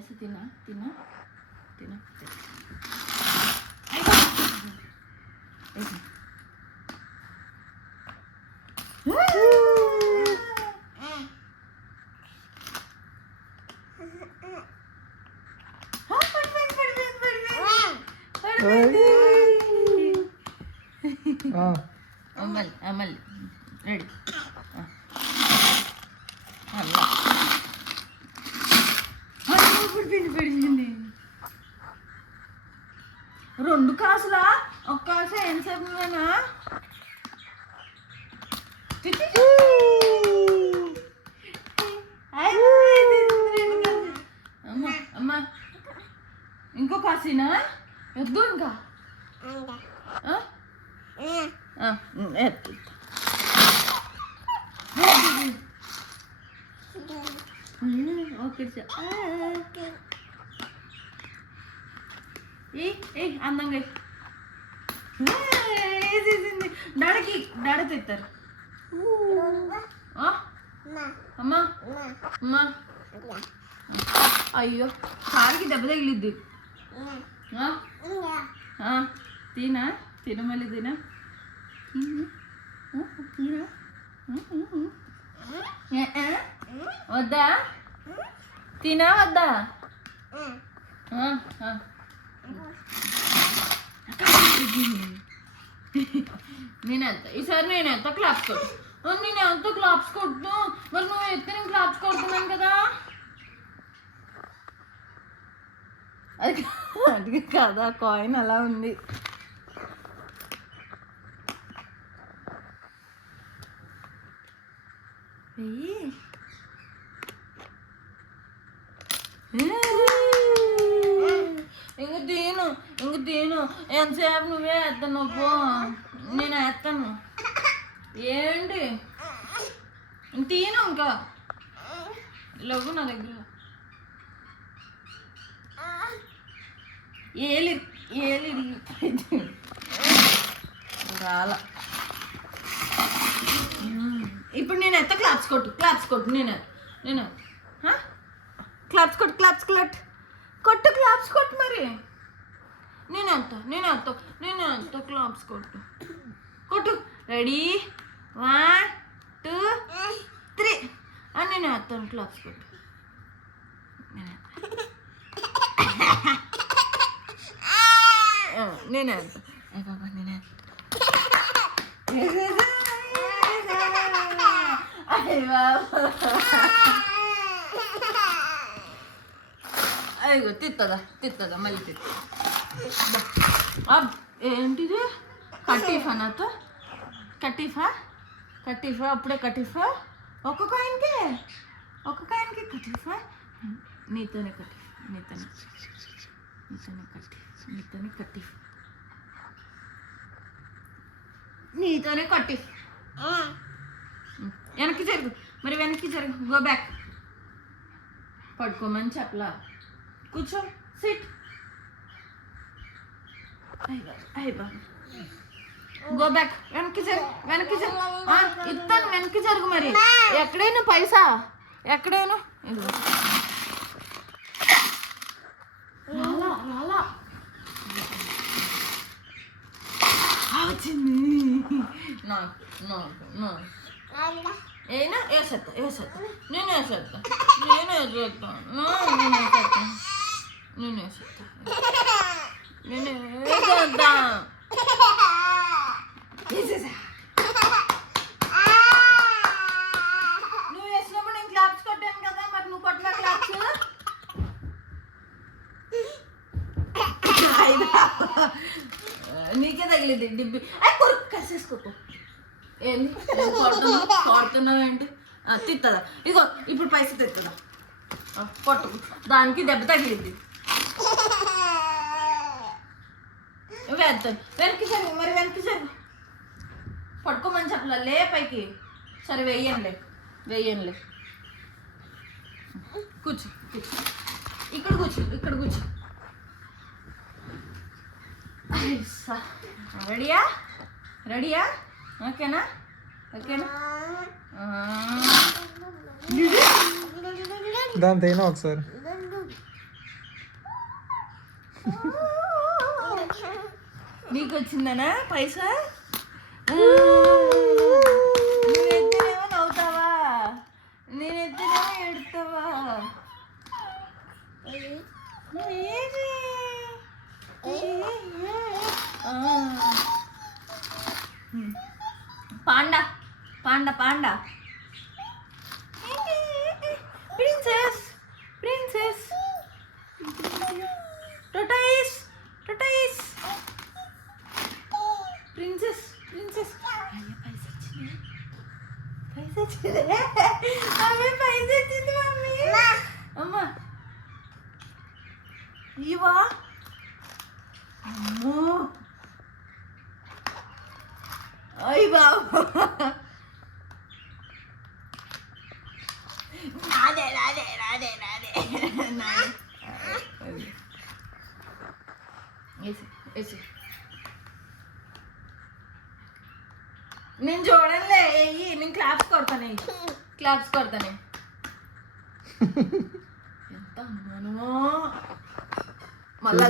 ऐसे తినా తినా తినా అమ్మల్ అమ్మల్ రెడీ పడిపోయింది రెండు కాసులా ఒక కాసు ఏం సేపునా అమ్మా అమ్మా ఇంకో కాసినా వద్దు ఇంకా ఓకే ఏ అందంగా వేసేసింది డాడీకి డాడీ తెస్తారు అమ్మా అమ్మా అయ్యో కాలికి దెబ్బ తగిలిద్ది తినా తిన మళ్ళీ తినా తినా వద్దా తినా వద్దా నేనెంత ఈసారి నేనెంత క్లాప్స్ కొట్టు నేను ఎంత క్లాప్స్ కొట్టు మరి నువ్వు ఎత్తి నేను క్లాప్స్ కొడుతున్నాను కదా అది కదా కాయిన్ అలా ఉంది ఇంక తీను ఎంతసేపు నువ్వే వేస్తాను పో నేను వేస్తాను ఏంటి తీను ఇంకా లేవు నా దగ్గర ఏలి రాలా ఇప్పుడు నేను ఎత్త క్లాప్స్ కొట్టు నేను క్లాప్స్ కొట్టు మరి నేను ఎంత క్లాప్స్ కొట్టు రెడీ 1 2 3 నేను వేస్తాను క్లాప్స్ కొట్టు నేను బాబా నేను అయ్యో తిత్తదా మళ్ళీ ఏంటిది కటీఫా నాతో కటీఫా అప్పుడే కటీఫా ఒక కాయిన్కి కటీఫా నీతోనే కటీఫ్ వెనక్కి జరుగు గో బ్యాక్ పడుకోమని చెప్పలా కూర్చో సిట్ గో బ్యాక్ వెనక్కి జరుగు ఇస్తాను వెనక్కి జరుగు మరి ఎక్కడైనా పైసా ఎక్కడైనా రాలా వచ్చింది అయినా వేసేస్తా నేను వేసేస్తా నువ్వు వేసినప్పుడు నేను క్లాప్స్ కొట్టాను కదా మరి నువ్వు కొట్టలే క్లాప్స్ నీకే తగిలింది డిబ్బి కొరుకు కసేసుకోకు ఏంది కొడుతున్నావు ఏంటి తిత్తదా ఇగో ఇప్పుడు పైసలు తిత్తదా కొట్టు దానికి దెబ్బ తగిలింది వేద్దాం వెనక్కి జరుగు పడుకోమని చెప్పలే లే పైకి సరే వెయ్యంలే కూర్చో ఇక్కడ కూర్చో రెడీయా ఓకేనా దాంతో ఒకసారి నీకు వచ్చిందనా పైసా? నువ్వు ఎత్తేనేమో నవ్వుతావా, నేను ఎత్తేనేమో ఎడుతావా? Panda panda panda princess princess tortoise tortoise princess princess. అయ్యో పైస వచ్చింది, పైస వచ్చింది మమ్మీ, పైస వచ్చింది మమ్మీ. అమ్మా ఇవా అమ్మో అయ్య బాబు, నాదే నాదే నాదే నాదే నాదే. వేసి వేసి నేను చూడలే, నేను క్లాప్స్ కొడతానే, క్లాప్స్ కొడతానే. ఎంత అనుమానమో మళ్ళీ.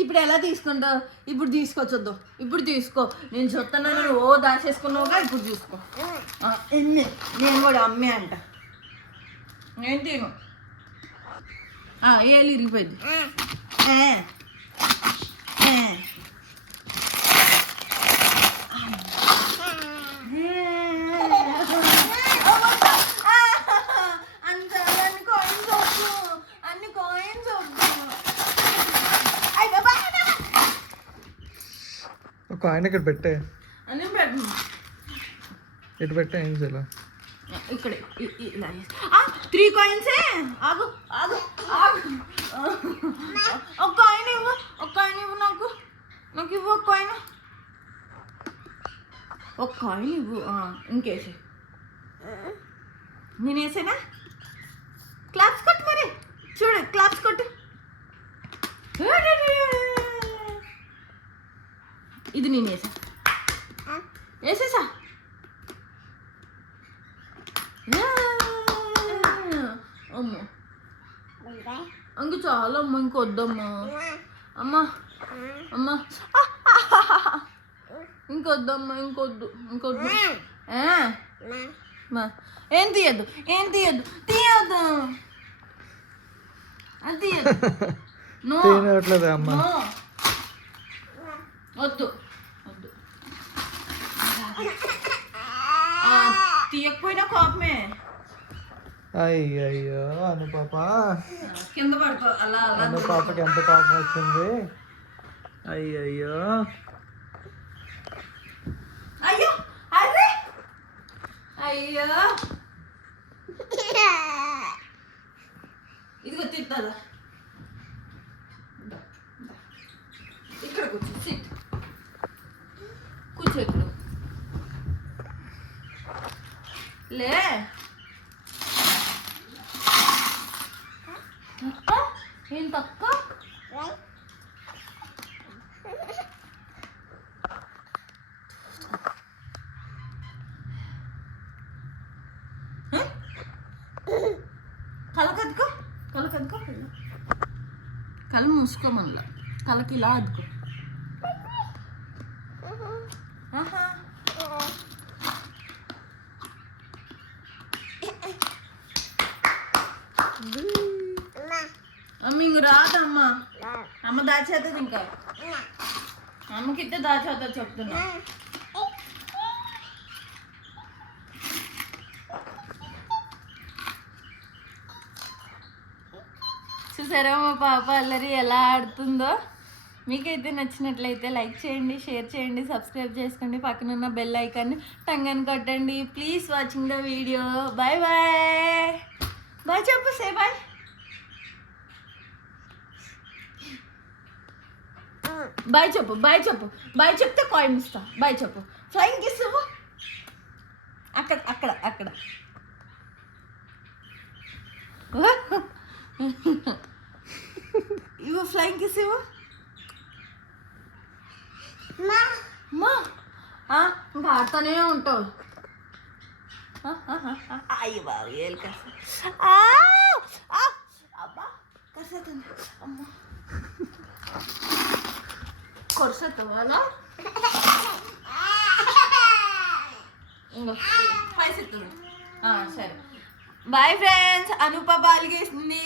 ఇప్పుడు ఎలా తీసుకుంటావు? ఇప్పుడు తీసుకొచ్చొద్దు, ఇప్పుడు తీసుకో. నేను చెప్తున్నాను, ఓ దాచేసుకున్నావుగా, ఇప్పుడు చూసుకో. ఎన్ని నేను కూడా అమ్మే అంట, నేను తిను. ఏళ్ళు ఇరిగిపోయింది. అన్ని కాయిన్స్ ఒక కాయిన్ ఇక్కడ పెట్టే, అన్ని పెట్టు. ఇటు పెట్టే ఏం చేయాలి? ఇక్కడే ఇలా 3 కాయిన్సే. ఆగు ఆగు ఆగు, ఒక కాయిన్ ఇవ్వు, ఒక కాయిన్ ఇవ్వు నాకు, నాకు ఇవ్వు ఒక కాయిన్, ఒక కాయిన్ ఇవ్వు. ఇంకేసి నేను వేసానా? క్లాప్స్ కొట్టు మరి, చూడు క్లాప్స్ కొట్టు. ఇది నేను వేసా, వేసేసా. అమ్మా ఇంక చాలా అమ్మ, ఇంకొద్దమ్మా అమ్మా అమ్మా, ఇంకొద్దమ్మా, ఇంకొద్దు ఇంకొద్దు. ఏం తీయద్దు, ఏం తీయద్దు, తీయద్దు, అది తీయద్దు. అమ్మా వద్దు వద్దు, తీయకపోయినా కోపమే. అయ్యయ్యో అను పాప, కింద పడుకో. అలా అను పాపకి ఎంత కోపం వచ్చింది. అయ్యయ్యో అయ్యో అరే అయ్యో, ఇదిగో తిట్టదా, ఇక్కడ కూర్చో, సిట్ కూర్చో, ఇక్కడ లే. ఏం తక్కువ? కలకద్దుకో, కలకద్దుకో, కళ్ళు మూసుకో, మళ్ళా కలకి ఇలా అద్దుకో. అమ్మ ఇంక రాదమ్మా, అమ్మ దాచేస్తుంది, ఇంకా అమ్మకిస్తే దాచేద్దా చెప్తున్నా. చూసారా మా పాప అల్లరి ఎలా ఆడుతుందో? మీకైతే నచ్చినట్లయితే లైక్ చేయండి, షేర్ చేయండి, సబ్స్క్రైబ్ చేసుకోండి, పక్కనున్న బెల్ ఐకాన్ని టంగని కొట్టండి. Please watching the video. Bye bye, bye చెప్పు, సే బాయ్. బాయ్ చెప్పు, బాయ్ చెప్పు, బాయ్ చెప్తే కాయిన్ ఇస్తా. బాయ్ చెప్పు, ఫ్లయింగ్ కిస్ ఇవ్వు. అక్కడ అక్కడ అక్కడ ఇవ్వు, ఫ్లయింగ్ కిస్ ఇవ్వు. ఇంకా ఆడుతూనే ఉంటావు. అయ్యో బాబు, ఏళ్ళు కాస్త. అబ్బా కరుస్తుంది అమ్మ కొరుసెత్తవాలా ఇంకో పైసెత్తు సరే బాయ్ ఫ్రెండ్స్. అనూప బాల్గేసింది.